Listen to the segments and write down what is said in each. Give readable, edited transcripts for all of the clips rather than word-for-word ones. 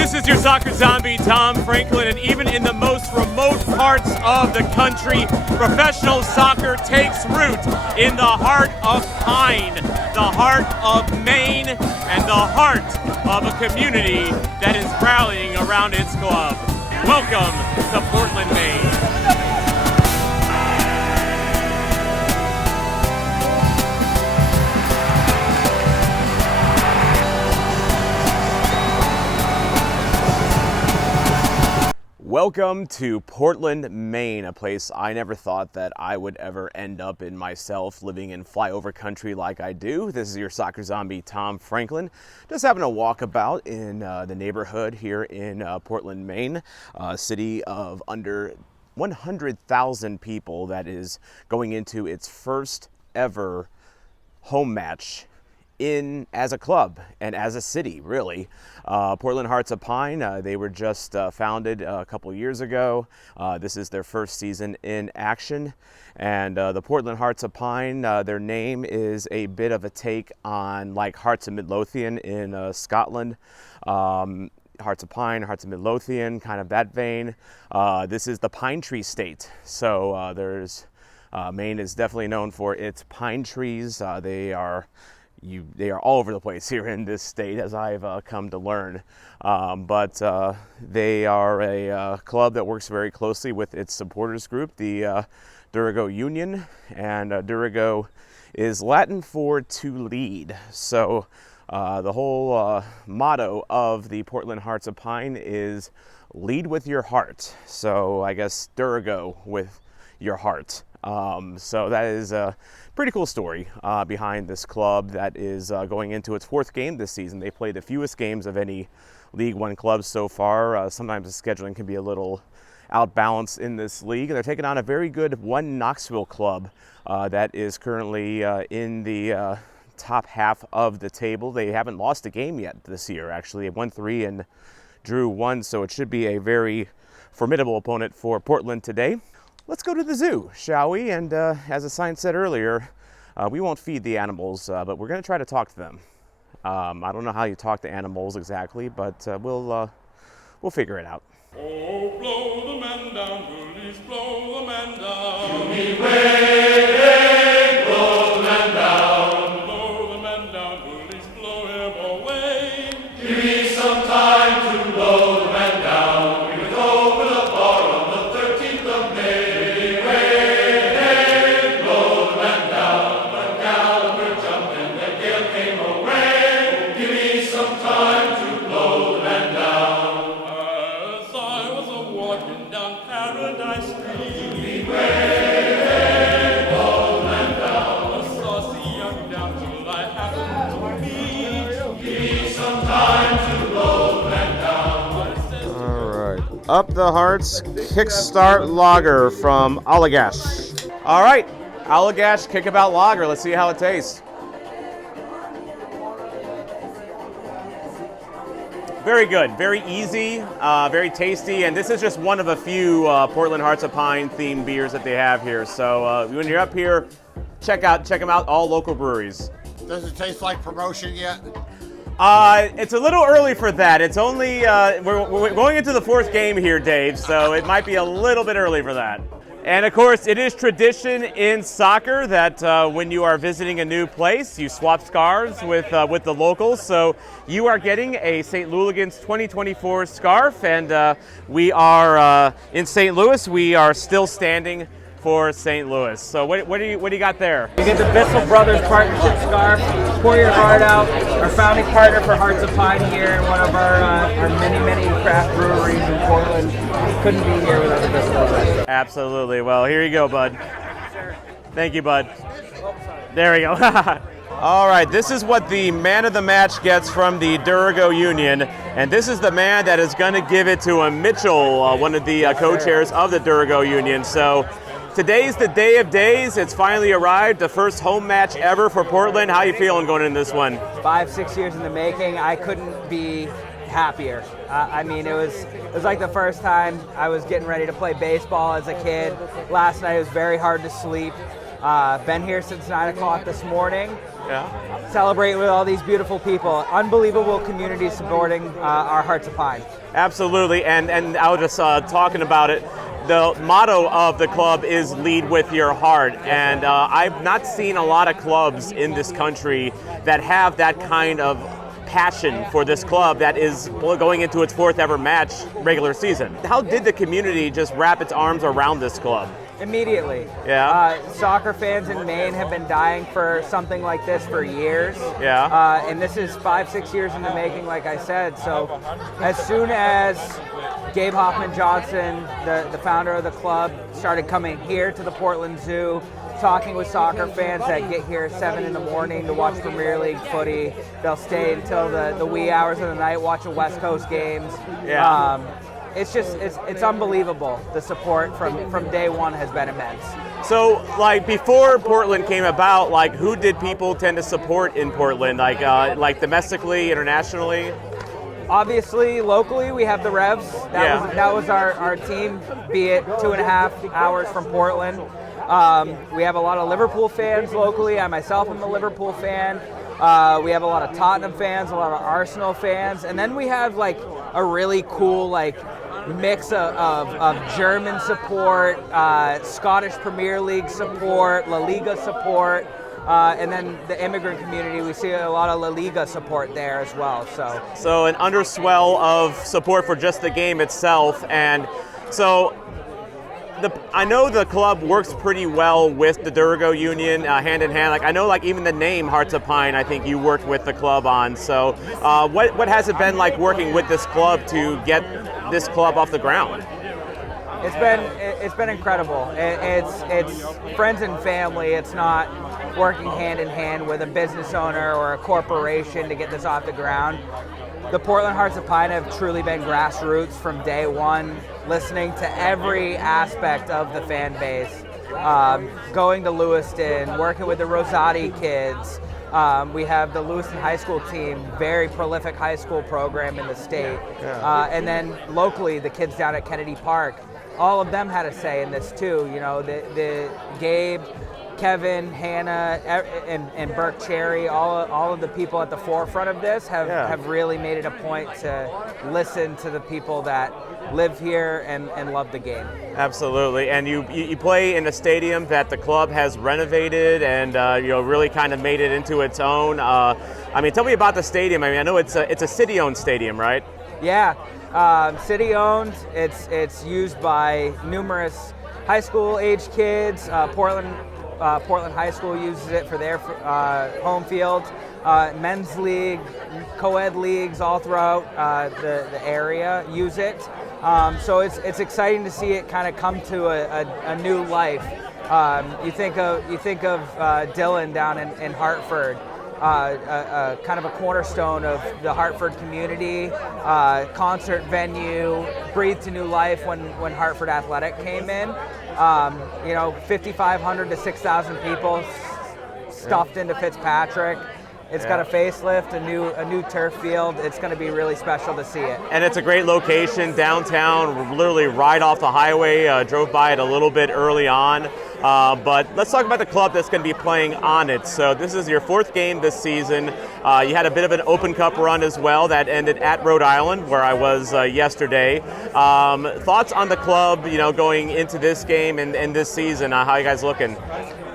This is your soccer zombie, Tom Franklin, and even in the most remote parts of the country, professional soccer takes root in the heart of Pine, the heart of Maine, and the heart of a community that is rallying around its club. Welcome to Portland, Maine. Welcome to Portland, Maine, a place I never thought that I would ever end up in myself, living in flyover country like I do. This is your soccer zombie, Tom Franklin, just having a walkabout in the neighborhood here in Portland, Maine, a city of under 100,000 people that is going into its first ever home match as a club and as a city, really. Portland Hearts of Pine, they were just founded a couple years ago. This is their first season in action. And the Portland Hearts of Pine, their name is a bit of a take on like Hearts of Midlothian in Scotland. Hearts of Pine, Hearts of Midlothian, kind of that vein. This is the pine tree state. So Maine is definitely known for its pine trees. They are all over the place here in this state, as I've come to learn. But they are a club that works very closely with its supporters group, the Durigo Union. And Durigo is Latin for to lead. So the whole motto of the Portland Hearts of Pine is lead with your heart. So I guess Durigo with your heart. So that is a pretty cool story behind this club that is going into its fourth game this season. They played the fewest games of any League One club so far. Sometimes the scheduling can be a little outbalanced in this league. They're taking on a very good Knoxville club that is currently in the top half of the table. They haven't lost a game yet this year, actually. They won 3 and drew 1, so it should be a very formidable opponent for Portland today. Let's go to the zoo, shall we? And as the sign said earlier, we won't feed the animals, but we're going to try to talk to them. I don't know how you talk to animals exactly, but we'll figure it out. Oh, blow the man down, bullies, blow the man down. Give me way, blow the man down. Blow the man down, bullies, blow him away. Give me some time to blow the man down. We went over the bar on the 13th of May. Up the Hearts Kickstart Lager from Allagash. All right, Allagash Kickabout Lager. Let's see how it tastes. Very good, very easy, very tasty, and this is just one of a few Portland Hearts of Pine themed beers that they have here. So when you're up here, check them out. All local breweries. Does it taste like promotion yet? It's a little early for that. It's only, we're going into the fourth game here, Dave, so it might be a little bit early for that. And of course, it is tradition in soccer that when you are visiting a new place, you swap scarves with the locals. So you are getting a St. Louligans 2024 scarf, and we are in St. Louis. We are still standing for St. Louis. So what do you got there? You get the Bissell Brothers Partnership Scarf. Pour your heart out. Our founding partner for Hearts of Pine here, and one of our many craft breweries in Portland. Couldn't be here without the Bissell Brothers. Absolutely. Well, here you go, bud. Thank you, bud. There we go. All right, this is what the man of the match gets from the Durigo Union, and this is the man that is going to give it to him, Mitchell, one of the co-chairs of the Durigo Union. So today's the day of days. It's finally arrived, the first home match ever for Portland. How you feeling going into this one? 5-6 years in the making. I couldn't be happier. I mean, it was like the first time I was getting ready to play baseball as a kid. Last night it was very hard to sleep. Been here since 9 o'clock this morning. Yeah. Celebrate with all these beautiful people. Unbelievable community supporting our Hearts of Pine. Absolutely, and I was just talking about it. The motto of the club is lead with your heart, and I've not seen a lot of clubs in this country that have that kind of passion for this club that is going into its 4th ever match regular season. How did the community just wrap its arms around this club? Immediately. Yeah. Soccer fans in Maine have been dying for something like this for years. Yeah. And this is 5-6 years in the making, like I said. So as soon as Gabe Hoffman Johnson, the founder of the club, started coming here to the Portland Zoo, talking with soccer fans that get here at 7 in the morning to watch Premier League footy. They'll stay until the wee hours of the night watching West Coast games. Yeah. It's unbelievable. The support from day one has been immense. So, like, before Portland came about, like, who did people tend to support in Portland? Like domestically, internationally? Obviously, locally, we have the Revs. That was our team, be it 2.5 hours from Portland. We have a lot of Liverpool fans locally. I myself am a Liverpool fan. We have a lot of Tottenham fans, a lot of Arsenal fans, and then we have like a really cool mix of German support, Scottish Premier League support, La Liga support, and then the immigrant community. We see a lot of La Liga support there as well. So an underswell of support for just the game itself, and so. I know the club works pretty well with the Durgo Union, hand in hand. Like I know, like even the name Hearts of Pine, I think you worked with the club on. So, what has it been like working with this club to get this club off the ground? It's been incredible. It's friends and family. It's not working hand in hand with a business owner or a corporation to get this off the ground. The Portland Hearts of Pine have truly been grassroots from day one, listening to every aspect of the fan base, going to Lewiston, working with the Rosati kids. We have the Lewiston High School team, very prolific high school program in the state. Yeah. And then locally, the kids down at Kennedy Park, all of them had a say in this too. You know, the Gabe, Kevin, Hannah, and Burke Cherry, all of the people at the forefront of this have really made it a point to listen to the people that live here and love the game. Absolutely, and you play in a stadium that the club has renovated and really kind of made it into its own. I mean, tell me about the stadium. I mean, I know it's a city-owned stadium, right? Yeah, city-owned. It's used by numerous high school-age kids. Portland High School uses it for their home field. Men's league, co-ed leagues all throughout the area use it. So it's exciting to see it kind of come to a new life. You think of Dylan down in Hartford. Kind of a cornerstone of the Hartford community, concert venue, breathed to new life when Hartford Athletic came in. 5,500 to 6,000 people stuffed into Fitzpatrick. It's got a facelift, a new turf field. It's going to be really special to see it. And it's a great location downtown, literally right off the highway. Drove by it a little bit early on. But let's talk about the club that's going to be playing on it. So this is your 4th game this season. You had a bit of an Open Cup run as well that ended at Rhode Island, where I was yesterday. Thoughts on the club, going into this game and this season? How you guys looking?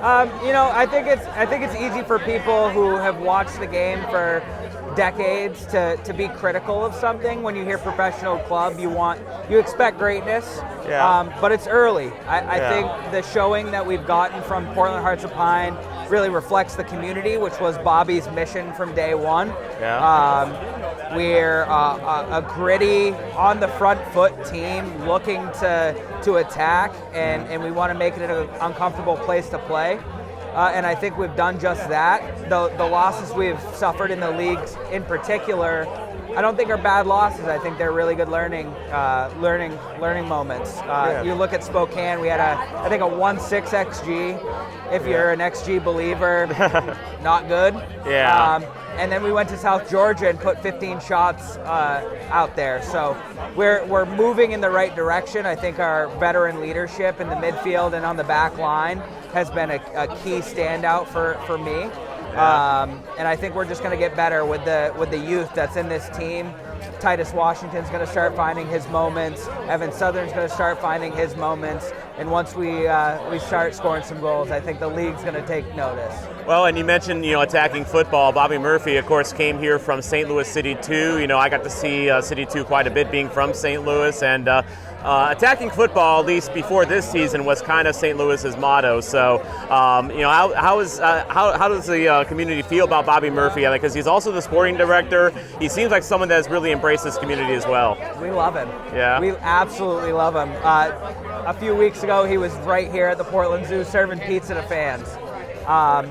I think it's easy for people who have watched the game for decades to be critical of something. When you hear professional club, you expect greatness, but it's early. I think the showing that we've gotten from Portland Hearts of Pine really reflects the community, which was Bobby's mission from day one. We're a gritty, on the front foot team looking to attack, and we want to make it an uncomfortable place to play. And I think we've done just that. The losses we've suffered in the leagues in particular, I don't think are bad losses. I think they're really good learning moments. You look at Spokane, we had I think a 1.6 XG. If you're an XG believer, not good. And then we went to South Georgia and put 15 shots out there. So we're moving in the right direction. I think our veteran leadership in the midfield and on the back line has been a key standout for me. And I think we're just going to get better with the youth that's in this team. Titus Washington's going to start finding his moments. Evan Southern's going to start finding his moments. And once we start scoring some goals, I think the league's going to take notice. Well, and you mentioned, attacking football. Bobby Murphy, of course, came here from St. Louis City 2. I got to see City 2 quite a bit being from St. Louis. And attacking football, at least before this season, was kind of St. Louis's motto. So, how does the community feel about Bobby Murphy? Because he's also the sporting director. He seems like someone that has really embraced this community as well. We love him. Yeah. We absolutely love him. A few weeks ago, he was right here at the Portland Zoo serving pizza to fans.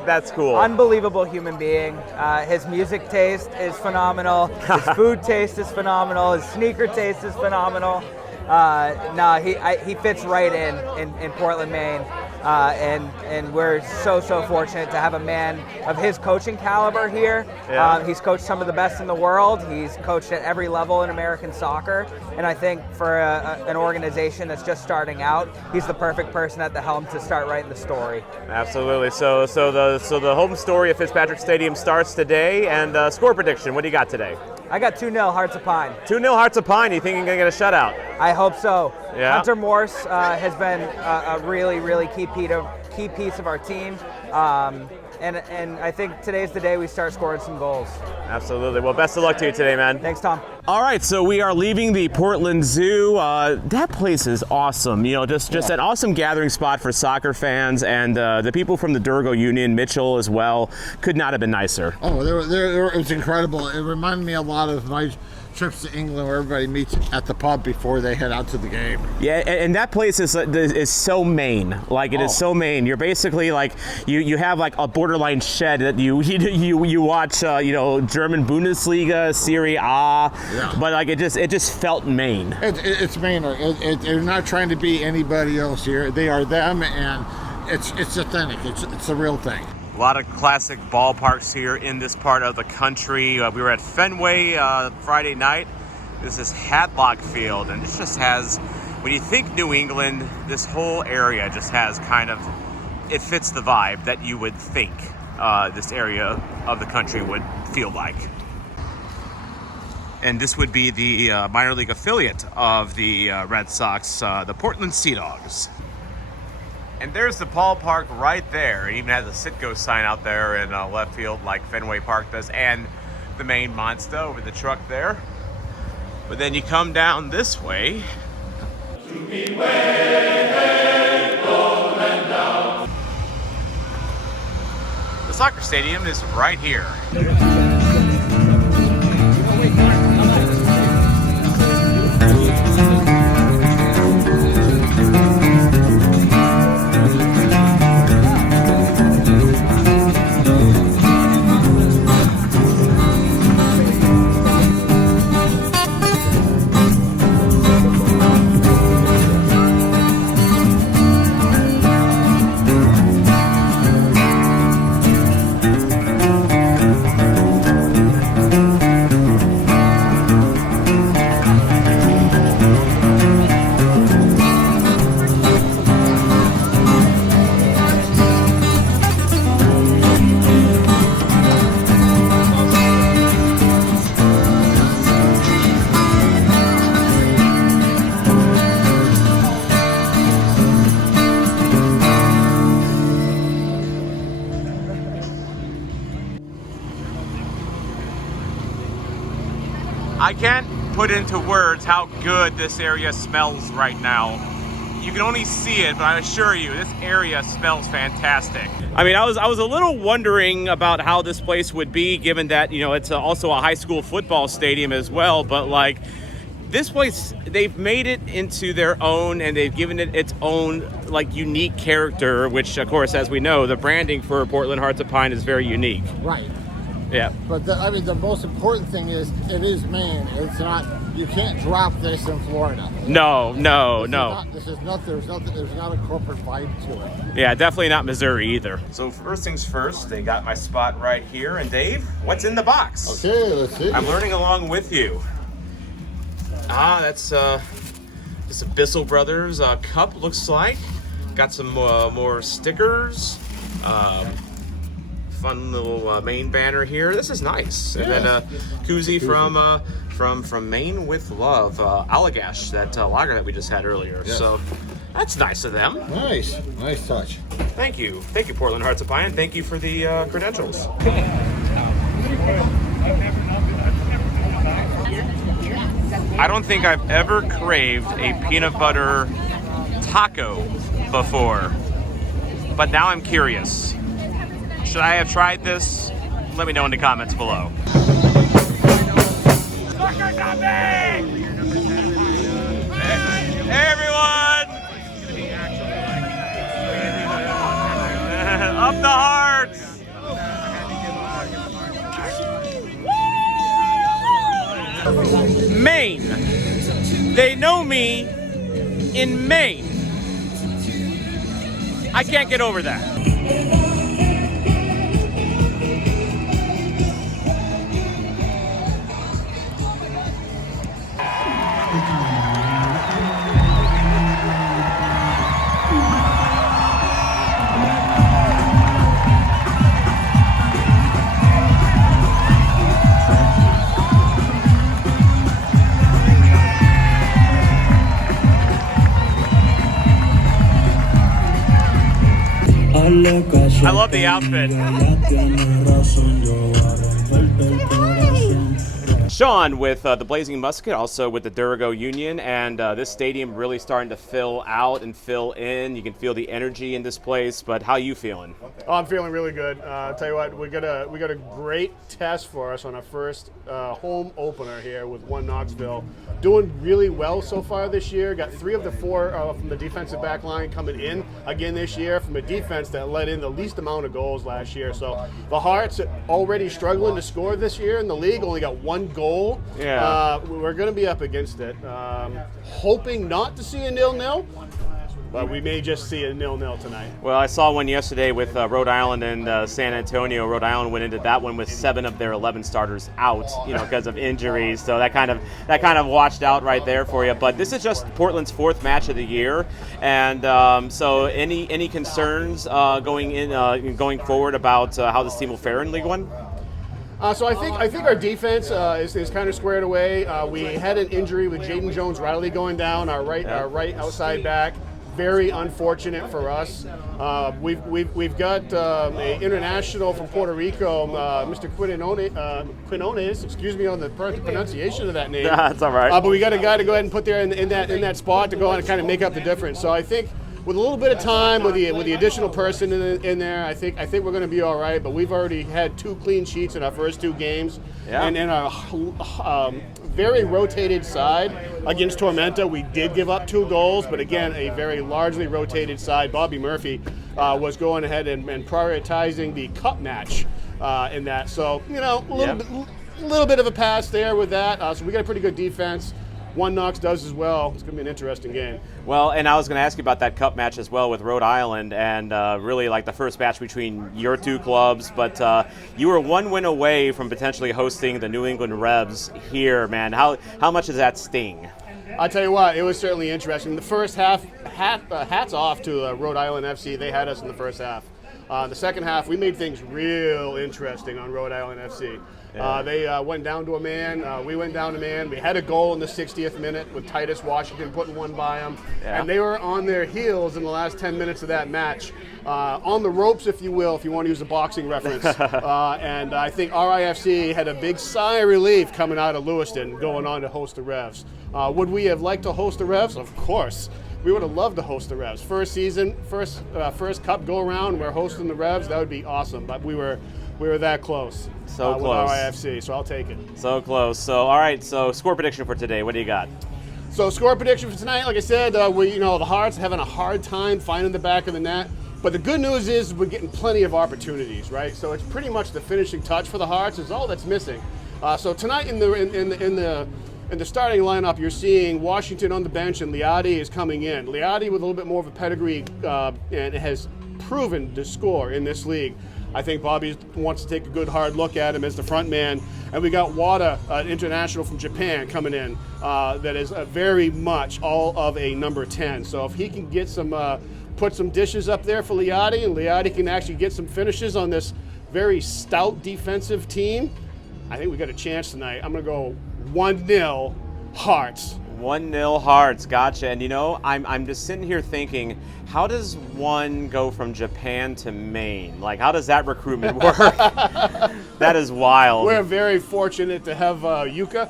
That's cool. Unbelievable human being. His music taste is phenomenal. His food taste is phenomenal. His sneaker taste is phenomenal. He fits right in Portland, Maine, and we're so fortunate to have a man of his coaching caliber here. Yeah. He's coached some of the best in the world. He's coached at every level in American soccer, and I think for an organization that's just starting out, he's the perfect person at the helm to start writing the story. Absolutely. So the home story of Fitzpatrick Stadium starts today, and score prediction. What do you got today? I got 2-0 Hearts of Pine. 2-0 Hearts of Pine. You think you're going to get a shutout? I hope so. Yeah. Hunter Morse has been a really key piece of our team. And I think today's the day we start scoring some goals. Absolutely. Well, best of luck to you today, man. Thanks, Tom. All right, so we are leaving the Portland Zoo. That place is awesome. Just an awesome gathering spot for soccer fans, and the people from the Durgo Union, Mitchell as well, could not have been nicer. Oh, it was incredible. It reminded me a lot of my trips to England where everybody meets at the pub before they head out to the game. Yeah, and that place is so Maine. Like, it is so Maine. You're basically like, you have like a borderline shed that you watch, German Bundesliga, Serie A, Yeah. but like it just felt Maine. It's Maine. They're not trying to be anybody else here. They are them, and it's authentic. It's the real thing. A lot of classic ballparks here in this part of the country. We were at Fenway Friday night. This is Hadlock Field, and this just has, when you think New England, this whole area just has it fits the vibe that you would think this area of the country would feel like. And this would be the minor league affiliate of the Red Sox, the Portland Sea Dogs. And there's the ballpark right there. It even has a Citgo sign out there in left field like Fenway Park does, and the main monster over the truck there. But then you come down this way. The soccer stadium is right here. I can't put into words how good this area smells right now. You can only see it, but I assure you, this area smells fantastic. I mean, I was a little wondering about how this place would be, given that, it's also a high school football stadium as well, but like, this place, they've made it into their own, and they've given it its own like unique character, which of course, as we know, the branding for Portland Hearts of Pine is very unique. Right. Yeah. But I mean, the most important thing is it is Maine. It's not. You can't drop this in Florida. No. This is not. There's not a corporate vibe to it. Yeah, definitely not Missouri either. So first things first, they got my spot right here. And Dave, what's in the box? Okay, let's see. I'm learning along with you. That's just a Bissell Brothers cup, looks like. Got some more stickers. Fun little Maine banner here. This is nice. And then a koozie from Maine with Love, Allagash, that lager that we just had earlier. Yes. So that's nice of them. Nice touch. Thank you, Portland Hearts of Pine. Thank you for the credentials. I don't think I've ever craved a peanut butter taco before, but now I'm curious. Should I have tried this? Let me know in the comments below. Hey everyone! Up the Hearts! Maine. They know me in Maine. I can't get over that. I love the outfit. Sean with the Blazing Musket, also with the Durago Union, and this stadium really starting to fill out and fill in. You can feel the energy in this place, but how you feeling? Oh, I'm feeling really good. I'll tell you what, we got a great test for us on our first home opener here with Knoxville. Doing really well so far this year. Got 3 of the 4 from the defensive back line coming in again this year from a defense that let in the least amount of goals last year. So the Hearts already struggling to score this year in the league, only got 1 goal. Yeah. We're going to be up against it. Hoping not to see a 0-0. But we may just see a 0-0 tonight. Well, I saw one yesterday with Rhode Island and San Antonio. Rhode Island went into that one with 7 of their 11 starters out, because of injuries. So that kind of washed out right there for you. But this is just Portland's 4th match of the year, and so any concerns going forward about how this team will fare in League One? So I think our defense is kind of squared away. We had an injury with Jaden Jones-Riley going down, our right outside back. Very unfortunate for us. We've got an international from Puerto Rico, Mr. Quinones. Excuse me on the pronunciation of that name. That's all right. But we got a guy to go ahead and put there in that spot to go on and kind of make up the difference. So I think with a little bit of time, with the additional person in there, I think we're going to be all right. But we've already had 2 clean sheets in our first 2 games, and in a very rotated side against Tormenta, we did give up 2 goals. But again, a very largely rotated side. Bobby Murphy was going ahead and prioritizing the cup match in that. So a little bit of a pass there with that. So we got a pretty good defense. Knox does as well. It's going to be an interesting game. Well, and I was going to ask you about that cup match as well with Rhode Island, and really like the first match between your 2 clubs. But you were 1 win away from potentially hosting the New England Revs here, man. How much does that sting? I'll tell you what, it was certainly interesting. The first half, hats off to Rhode Island FC. They had us in the first half. The second half, we made things real interesting on Rhode Island FC. They went down to a man. We went down to man. We had a goal in the 60th minute with Titus Washington putting 1 by them. Yeah. And they were on their heels in the last 10 minutes of that match. On the ropes, if you will, if you want to use a boxing reference. And I think RIFC had a big sigh of relief coming out of Lewiston going on to host the Revs. Would we have liked to host the Revs? Of course. We would have loved to host the Revs. First season, first cup go around, we're hosting the Revs. That would be awesome. But we were that close. So With close. RIFC, so I'll take it. So close. So all right. So score prediction for today. What do you got? So score prediction for tonight, like I said, the Hearts having a hard time finding the back of the net. But the good news is we're getting plenty of opportunities, right? So it's pretty much the finishing touch for the Hearts is all that's missing. So tonight in the starting lineup, you're seeing Washington on the bench and Liadi is coming in. Liadi with a little bit more of a pedigree and has proven to score in this league. I think Bobby wants to take a good hard look at him as the front man. And we got Wada, international from Japan, coming in that is very much all of a number 10. So if he can get some, put some dishes up there for Liadi, and Liadi can actually get some finishes on this very stout defensive team, I think we got a chance tonight. I'm going to go 1-0 Hearts. 1-0 Hearts, gotcha. And you know, I'm just sitting here thinking, how does one go from Japan to Maine? Like, how does that recruitment work? That is wild. We're very fortunate to have Yuka,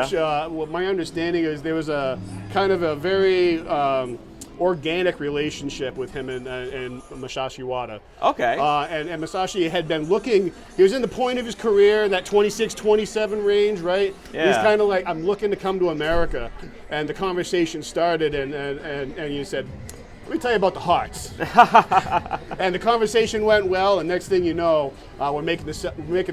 which well, my understanding is there was a kind of a very organic relationship with him and Masashi Wada. Okay. And Masashi had been looking, he was in the point of his career, that 26, 27 range, right? Yeah. He's kind of like, I'm looking to come to America. And the conversation started and you said, let me tell you about the Hearts. And the conversation went well, and next thing you know, we're making the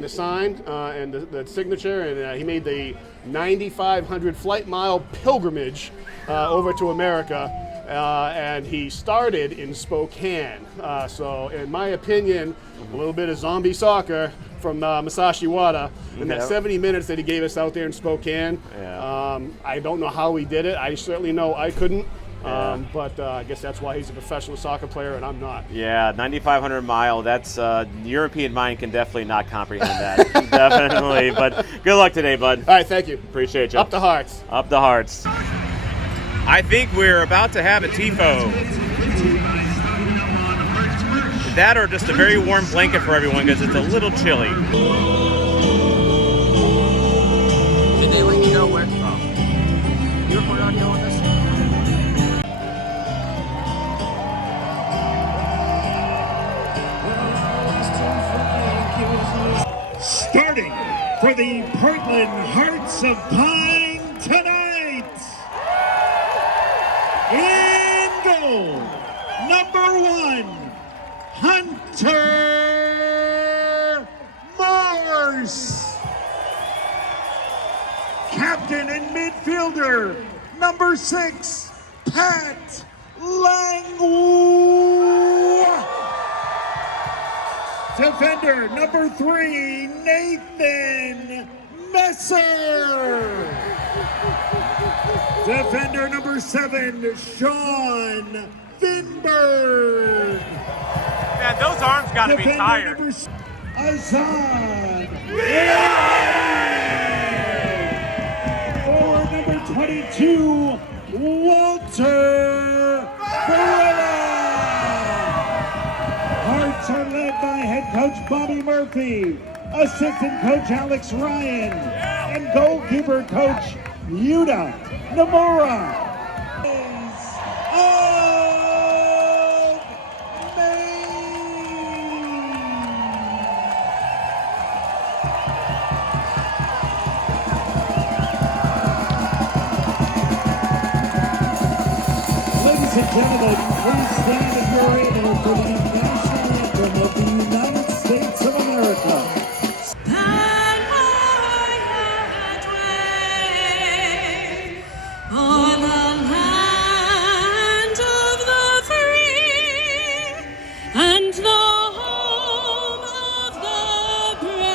sign and the signature, and he made the 9,500 flight mile pilgrimage over to America. And he started in Spokane. So in my opinion, a little bit of zombie soccer from Masashi Wada in that 70 minutes that he gave us out there in Spokane. Yeah. I don't know how he did it. I certainly know I couldn't. Yeah. But I guess that's why he's a professional soccer player and I'm not. Yeah, 9,500 mile, that's European mind can definitely not comprehend that. Definitely. But good luck today, bud. All right, thank you. Appreciate you. Up the Hearts. Up the Hearts. I think we're about to have a tifo. That or just a very warm blanket for everyone because it's a little chilly. Did they let you know where it's from? You recorded audio on this? Starting for the Portland Hearts of Pine tonight, in goal, number 1, Hunter Morse. Captain and midfielder, number 6, Pat Langwa. Defender number 3, Nathan Messer. Defender number 7, Sean Finberg. Man, those arms gotta be tired. Azad. Forward number 22, Walter Varela. Hearts are led by head coach Bobby Murphy, assistant coach Alex Ryan, and goalkeeper coach Yuta Nomura. Ladies and gentlemen, please stand if you're able for the national anthem of the United States of America. Stand my headway on the land of the free and the home of the brave.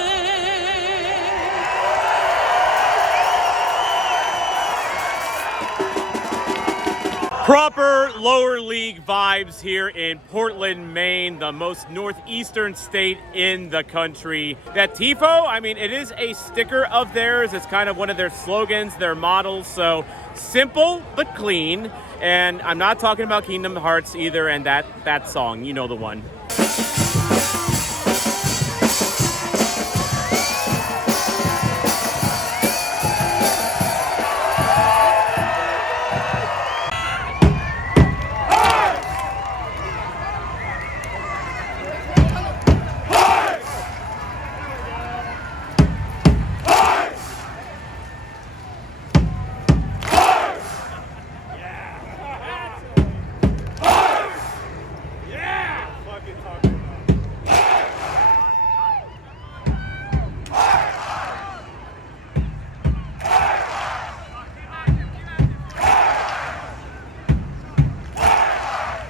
Proper lower league vibes here in Portland, Maine, the most northeastern state in the country. That tifo, I mean, it is a sticker of theirs. It's kind of one of their slogans, their models. So simple but clean. And I'm not talking about Kingdom Hearts either. And that song, you know the one.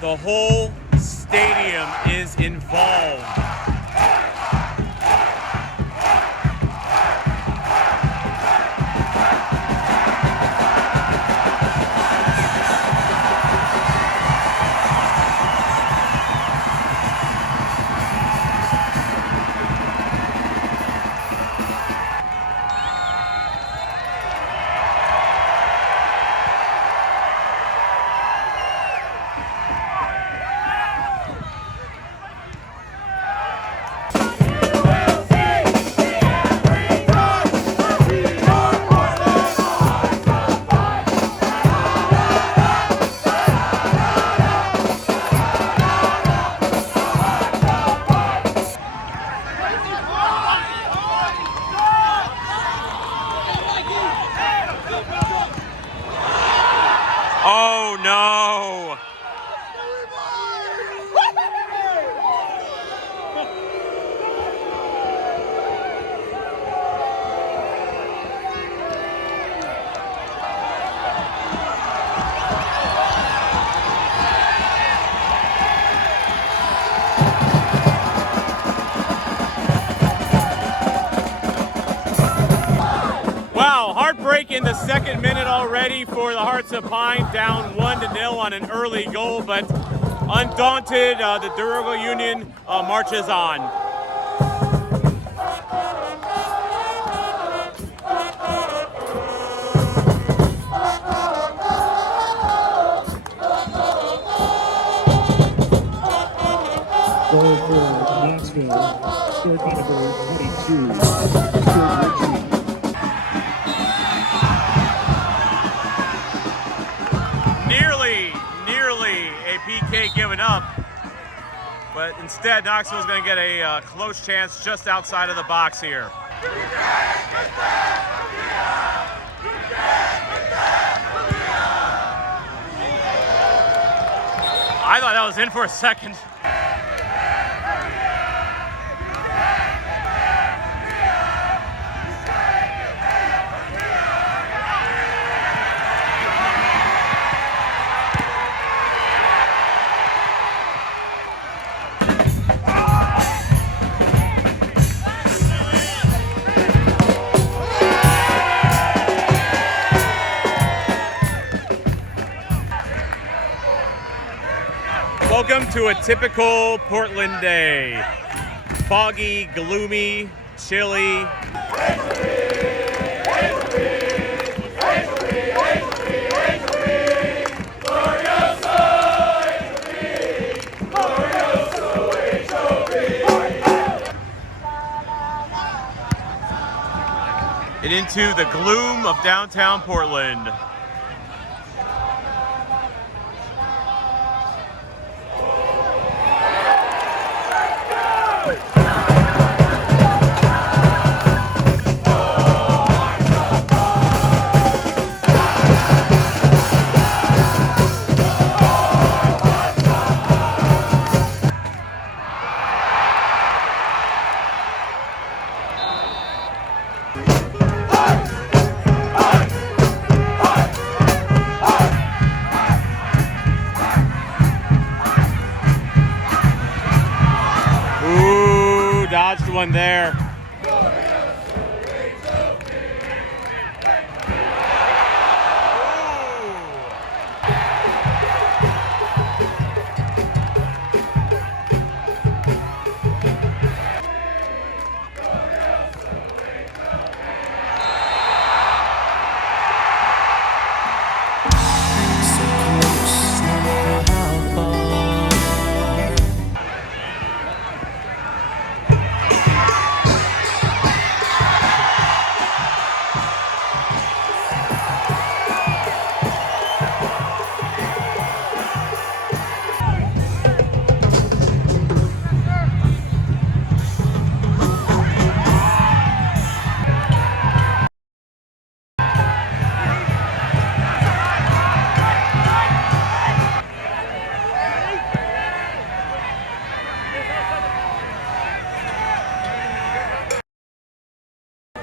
The whole stadium is involved. Oh no! Wow, heartbreak in the second minute already for the Hearts of Pine, down 1-0 on an early goal, but undaunted, the Durango Union marches on. Goal for Knoxville, scored by number 22. Nearly a PK given up, but instead Knoxville's going to get a close chance just outside of the box here. I thought that was in for a second. Welcome to a typical Portland day. Foggy, gloomy, chilly. And into the gloom of downtown Portland. Dodged one there.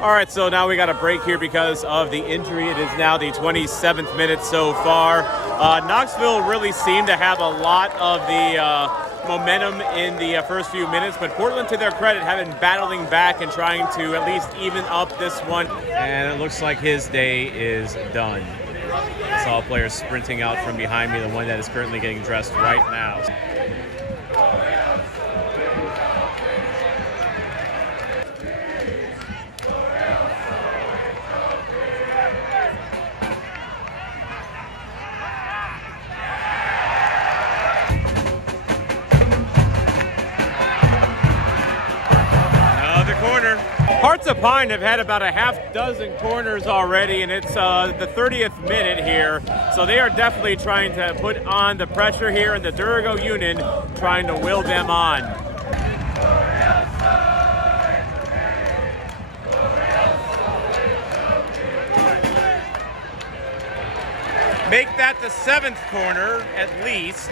All right, so now we got a break here because of the injury. It is now the 27th minute so far. Knoxville really seemed to have a lot of the momentum in the first few minutes, but Portland, to their credit, have been battling back and trying to at least even up this one. And it looks like his day is done. I saw players sprinting out from behind me, the one that is currently getting dressed right now. Corner. Hearts of Pine have had about a half dozen corners already, and it's the 30th minute here. So they are definitely trying to put on the pressure here, and the Durigo Union trying to will them on. Make that the 7th corner at least.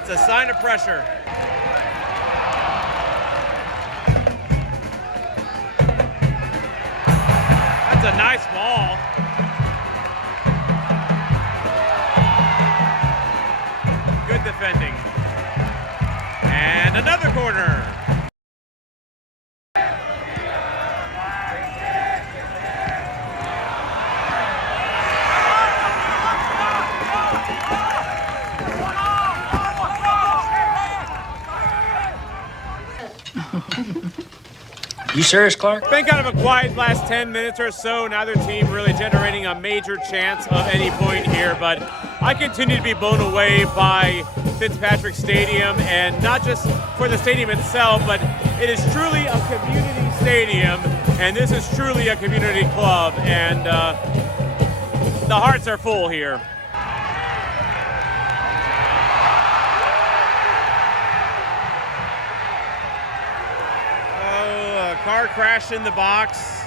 It's a sign of pressure. That's a nice ball. Good defending. And another corner. You serious, Clark? Been kind of a quiet last 10 minutes or so. Neither team really generating a major chance of any point here, but I continue to be blown away by Fitzpatrick Stadium, and not just for the stadium itself, but it is truly a community stadium, and this is truly a community club, and the hearts are full here. Car crash in the box,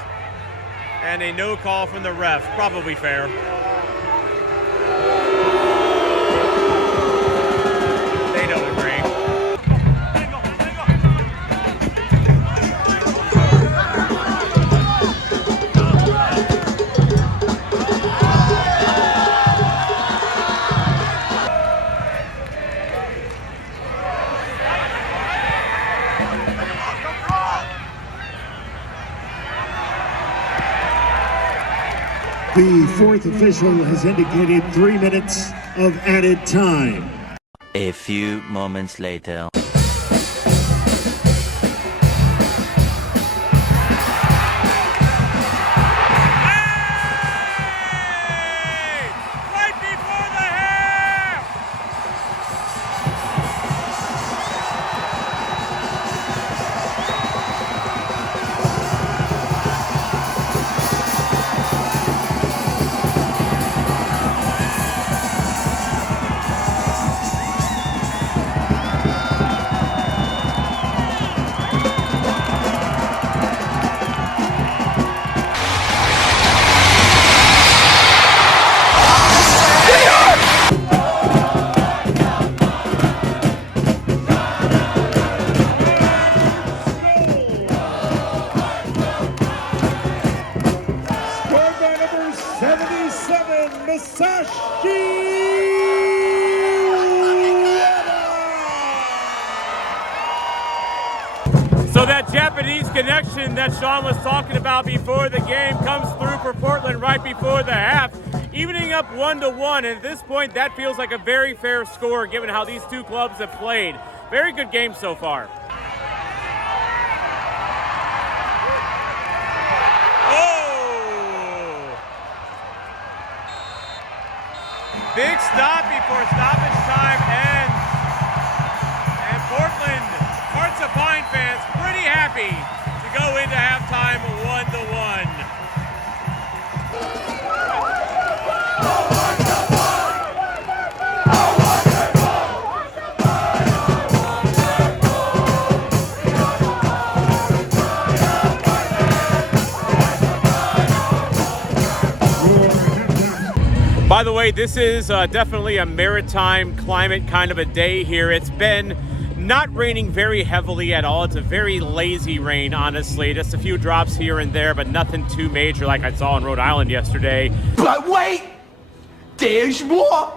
and a no call from the ref. Probably fair. They don't agree. The fourth official has indicated 3 minutes of added time. A few moments later. So that Japanese connection that Sean was talking about before the game comes through for Portland right before the half, evening up 1-1. And at this point, that feels like a very fair score given how these two clubs have played. Very good game so far. Oh! Big stop before stoppage time ends. And Portland, Hearts of Pine fans, pretty happy to go into halftime 1-1. By the way, this is definitely a maritime climate kind of a day here. It's been not raining very heavily at all. It's a very lazy rain, honestly. Just a few drops here and there, but nothing too major like I saw in Rhode Island yesterday. But wait, there's more.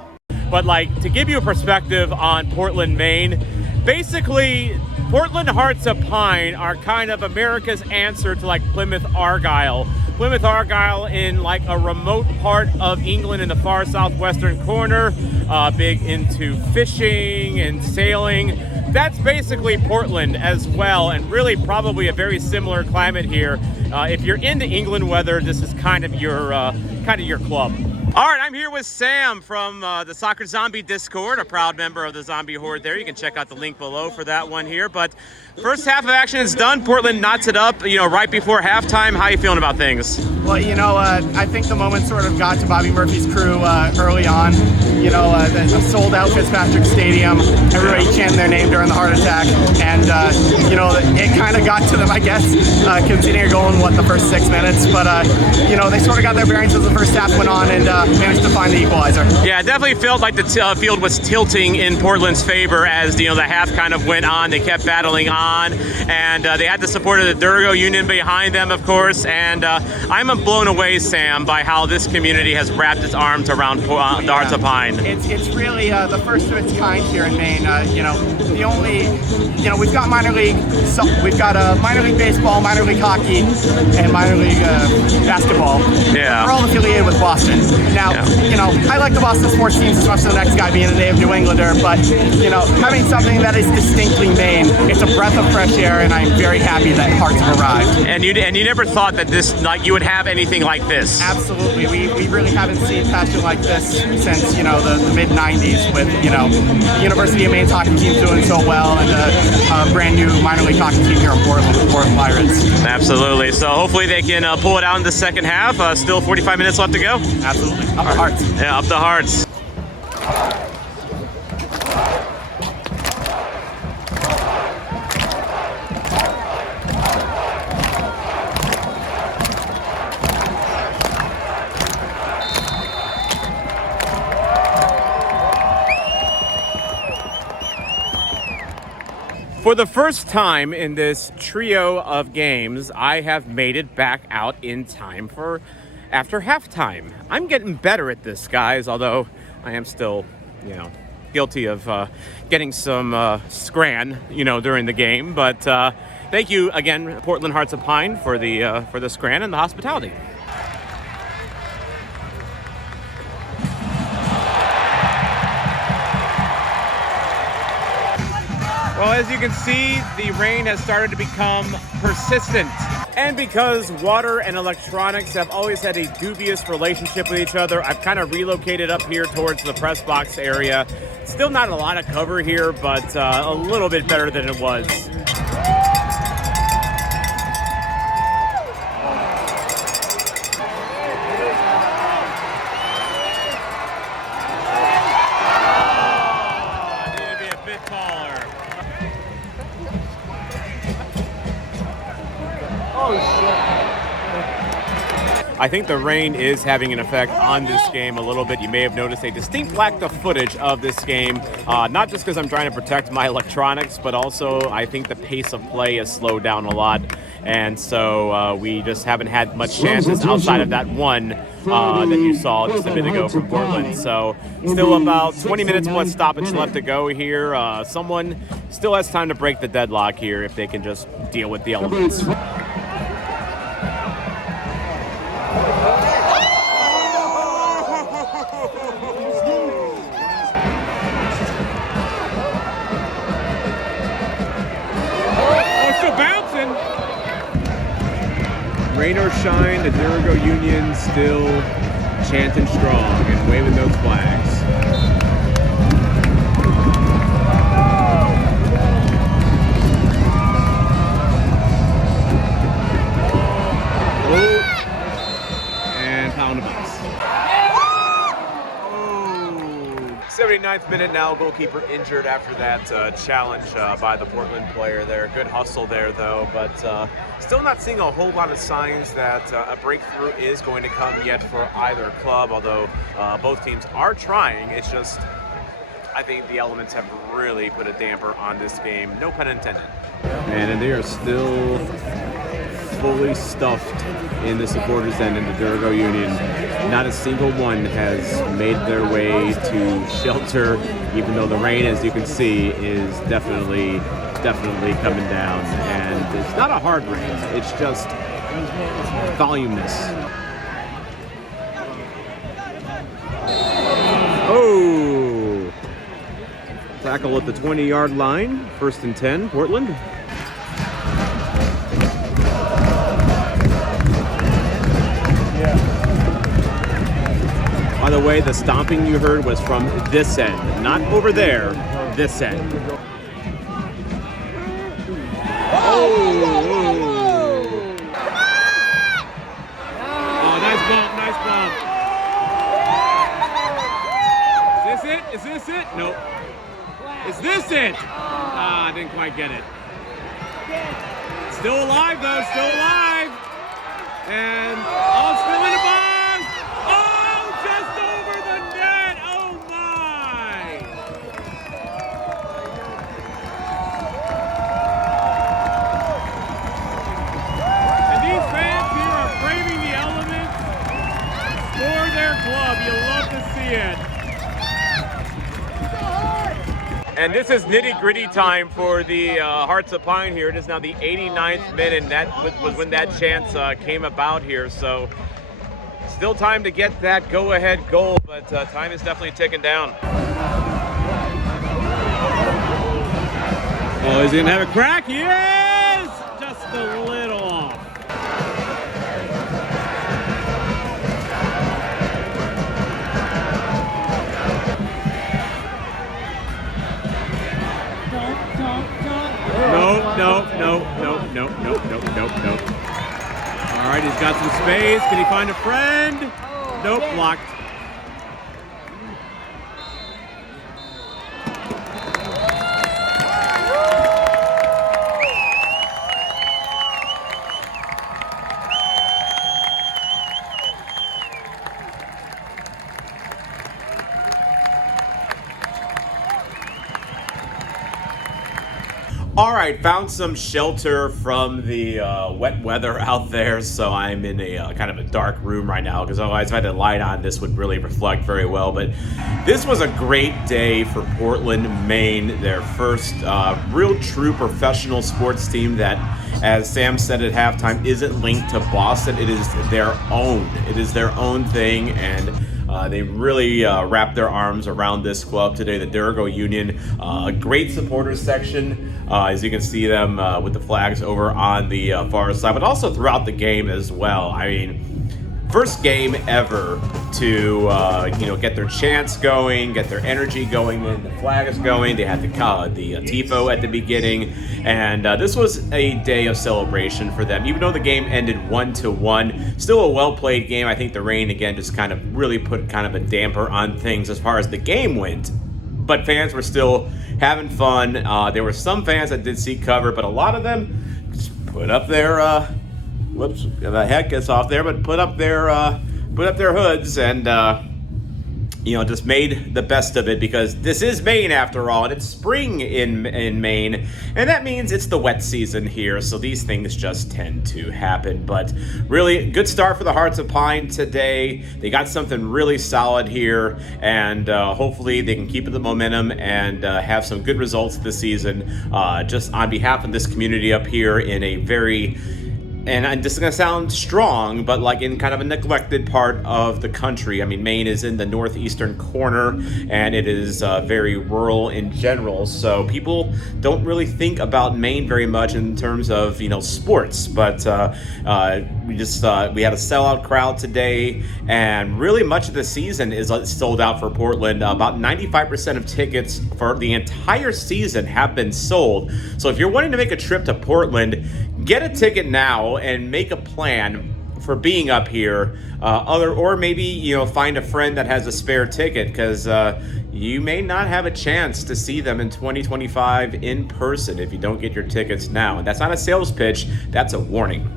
But like, to give you a perspective on Portland, Maine, basically Portland Hearts of Pine are kind of America's answer to like Plymouth Argyle. Plymouth Argyle in like a remote part of England in the far southwestern corner, big into fishing and sailing. That's basically Portland as well, and really probably a very similar climate here. If you're into England weather, this is kind of your club. All right, I'm here with Sam from the Soccer Zombie Discord, a proud member of the Zombie Horde there. You can check out the link below for that one here. But first half of action is done. Portland knots it up, right before halftime. How you feeling about things? Well, I think the moment sort of got to Bobby Murphy's crew early on. The sold-out Fitzpatrick Stadium, everybody chanting their name during the heart attack, and it kind of got to them, I guess, considering going the first 6 minutes. But they sort of got their bearings as the first half went on and managed to find the equalizer. Yeah, it definitely felt like the field was tilting in Portland's favor as the half kind of went on. They kept battling on, and they had the support of the Durgo Union behind them, of course. And I'm blown away, Sam, by how this community has wrapped its arms around the Hearts of Pine. It's really the first of its kind here in Maine. The only, we've got minor league, we've got minor league baseball, minor league hockey, and minor league basketball. Yeah. We're all affiliated with Boston. Now, I like the Boston sports teams as much as the next guy being a native New Englander, but, having something that is distinctly Maine, it's a breath of fresh air, and I'm very happy that Hearts have arrived. And you never thought that you would have anything like this? Absolutely. We really haven't seen passion like this since, the mid-90s with, the University of Maine's hockey team doing so well and a brand new minor league hockey team here in Portland with the Portland Pirates. Absolutely. So hopefully they can pull it out in the second half. Still 45 minutes left to go. Absolutely. Up the Hearts. Yeah, up the Hearts. For the first time in this trio of games, I have made it back out in time for after halftime. I'm getting better at this, guys, although I am still, guilty of getting some scran, during the game. But thank you again, Portland Hearts of Pine, for the scran and the hospitality. Well, as you can see, the rain has started to become persistent. And because water and electronics have always had a dubious relationship with each other, I've kind of relocated up here towards the press box area. Still not a lot of cover here, but a little bit better than it was. I think the rain is having an effect on this game a little bit. You may have noticed a distinct lack of footage of this game, not just because I'm trying to protect my electronics, but also I think the pace of play has slowed down a lot. And so we just haven't had much chances outside of that one that you saw just a bit ago from Portland. So still about 20 minutes plus stoppage left to go here. Someone still has time to break the deadlock here if they can just deal with the elements. Rain or shine, the Durgo Union still chanting strong and waving those flags. Oh, and pound of bounce. 79th minute now, goalkeeper injured after that challenge by the Portland player there. Good hustle there though, but still not seeing a whole lot of signs that a breakthrough is going to come yet for either club, although both teams are trying. It's just I think the elements have really put a damper on this game. No pun intended. And they are still fully stuffed in the supporters end in the Durgo Union. Not a single one has made their way to shelter, even though the rain, as you can see, is definitely coming down. And it's not a hard rain, it's just voluminous. Oh! Tackle at the 20-yard line, 1st and 10, Portland. By the way, the stomping you heard was from this end, not over there, this end. Oh, nice bump. Is this it? Nope. Is this it? I didn't quite get it. Still alive though, still alive. And, still in the box. Oh, just over the net. Oh my. And these fans here are braving the elements for their club. You love to see it. And this is nitty-gritty time for the Hearts of Pine here. It is now the 89th minute, and that was when that chance came about here. So still time to get that go-ahead goal, but time is definitely ticking down. Oh, is he gonna have a crack? Yes! Just a little off. Nope. All right, he's got some space. Can he find a friend? Nope, blocked. All right, found some shelter from the wet weather out there, so I'm in a kind of a dark room right now, because otherwise if I had a light on, this would really reflect very well. But this was a great day for Portland, Maine, their first real true professional sports team that, as Sam said at halftime, isn't linked to Boston. It is their own. It is their own thing, and they really wrapped their arms around this club today, the Durgo Union. Great supporters section, as you can see them with the flags over on the far side, but also throughout the game as well. I mean, first game ever to get their chants going, get their energy going, and the flag is going. They had the tifo at the beginning, and this was a day of celebration for them. Even though the game ended 1-1, still a well-played game. I think the rain again just kind of really put kind of a damper on things as far as the game went. But fans were still having fun. There were some fans that did seek cover, but a lot of them just put up their whoops, the heck gets off there, but put up their hoods and just made the best of it, because this is Maine after all, and it's spring in Maine, and that means it's the wet season here, so these things just tend to happen. But really good start for the Hearts of Pine today. They got something really solid here, and hopefully they can keep the momentum and have some good results this season, just on behalf of this community up here in a very, and this is going to sound strong, but like in kind of a neglected part of the country. I mean, Maine is in the northeastern corner, and it is very rural in general, so people don't really think about Maine very much in terms of, sports. But we had a sellout crowd today, and really much of the season is sold out for Portland. About 95% of tickets for the entire season have been sold. So if you're wanting to make a trip to Portland, get a ticket now and make a plan for being up here or maybe, you know, find a friend that has a spare ticket, because you may not have a chance to see them in 2025 in person if you don't get your tickets now. And that's not a sales pitch, that's a warning.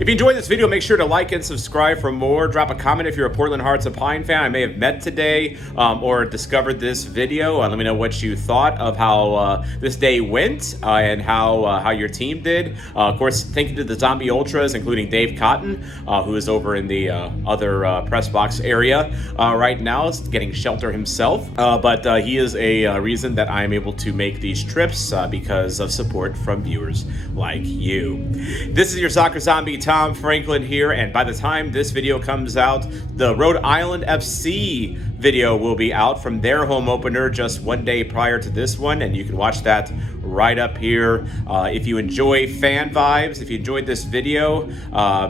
If you enjoyed this video, make sure to like and subscribe for more. Drop a comment if you're a Portland Hearts of Pine fan I may have met today or discovered this video. Let me know what you thought of how this day went and how your team did. Of course, thank you to the Zombie Ultras, including Dave Cotton, who is over in the other press box area right now, getting shelter himself. But he is a reason that I am able to make these trips because of support from viewers like you. This is your Soccer Zombie, Tom Franklin here, and by the time this video comes out, the Rhode Island FC video will be out from their home opener just one day prior to this one, and you can watch that right up here. If you enjoy fan vibes, if you enjoyed this video,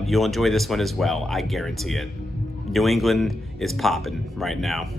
you'll enjoy this one as well. I guarantee it. New England is popping right now.